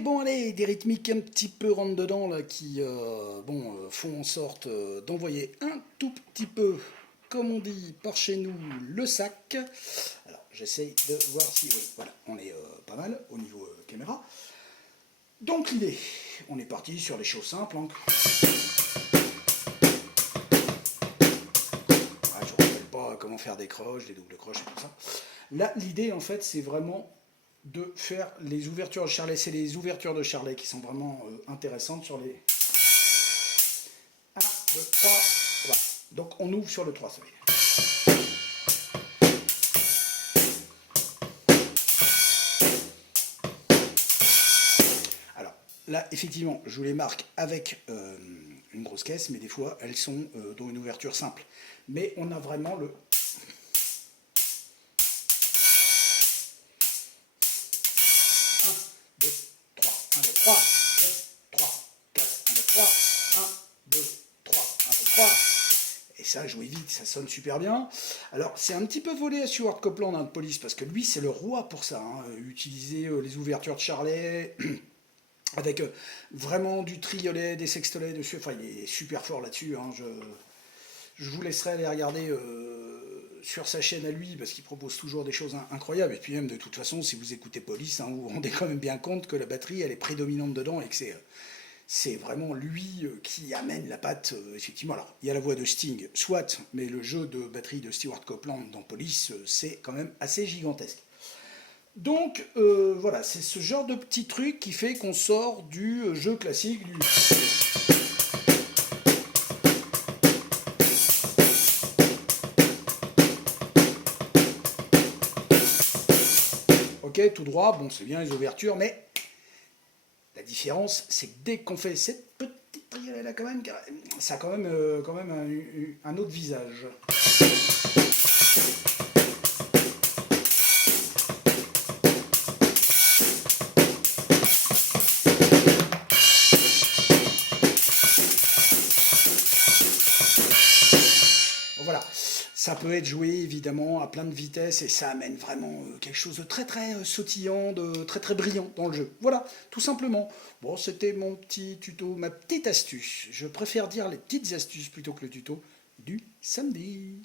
bon allez, des rythmiques un petit peu rentre dedans là qui font en sorte d'envoyer un tout petit peu, comme on dit par chez nous, le sac. Alors j'essaye de voir si oui, voilà, on est pas mal au niveau caméra. Donc l'idée, on est parti sur les choses simples. Hein. Ah, je ne rappelle pas comment faire des croches, des doubles croches et tout ça. Là, l'idée en fait, c'est vraiment de faire les ouvertures de charlet. C'est les ouvertures de charlet qui sont vraiment intéressantes sur les 1, 2, 3. Voilà. Donc on ouvre sur le 3 celui-là. Alors là, effectivement, je vous les marque avec une grosse caisse, mais des fois, elles sont dans une ouverture simple. Mais on a vraiment le... 1, 2, 3, 4, 1, 2, 3, 1, 2, 3, 1, 2, 3. Et ça, jouer vite, ça sonne super bien. Alors, c'est un petit peu volé à Stewart Copeland de police, parce que lui, c'est le roi pour ça. Hein. Utiliser les ouvertures de charlet, avec vraiment du triolet, des sextolets dessus. Enfin, il est super fort là-dessus. Hein. Je vous laisserai aller regarder sur sa chaîne à lui, parce qu'il propose toujours des choses incroyables. Et puis même, de toute façon, si vous écoutez Police, hein, vous vous rendez quand même bien compte que la batterie, elle est prédominante dedans, et que c'est vraiment lui qui amène la patte, effectivement. Alors, il y a la voix de Sting, soit, mais le jeu de batterie de Stewart Copeland dans Police, c'est quand même assez gigantesque. Donc, voilà, c'est ce genre de petit truc qui fait qu'on sort du jeu classique du... Ok, tout droit, bon, c'est bien les ouvertures, mais la différence, c'est que dès qu'on fait cette petite triolet là, quand même, ça a quand même un autre visage. Bon, voilà, ça peut être joué évidemment à plein de vitesses et ça amène vraiment quelque chose de très très sautillant, de très très brillant dans le jeu. Voilà, tout simplement. Bon, c'était mon petit tuto, ma petite astuce. Je préfère dire les petites astuces plutôt que le tuto du samedi.